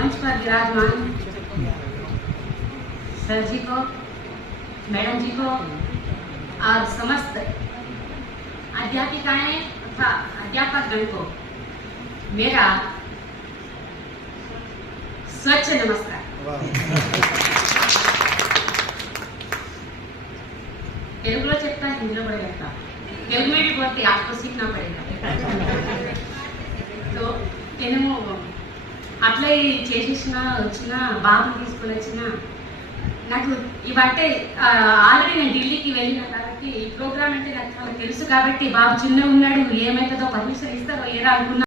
मंच पर विराजमान सर जी को, मैडम जी को और समस्त अध्यापिकाएं तथा अध्यापकगण को मेरा स्वच्छ नमस्कार। तेलुगुलो చెప్తా హిందీలో కూడా చెప్తా తెలుగు में भी बोलते आपको सीखना पड़ेगा तो నేను అప్లై చేసేసిన వచ్చిన బాబుని తీసుకొని వచ్చిన నాకు ఇవంటే ఆల్రెడీ నేను ఢిల్లీకి వెళ్ళిన కాబట్టి ఈ ప్రోగ్రామ్ అంటే నాకు చాలా తెలుసు కాబట్టి బాబు చిన్నగా ఉన్నాడు ఏమవుతుందో పర్మిషన్ ఇస్తారో ఏరా అనుకున్నా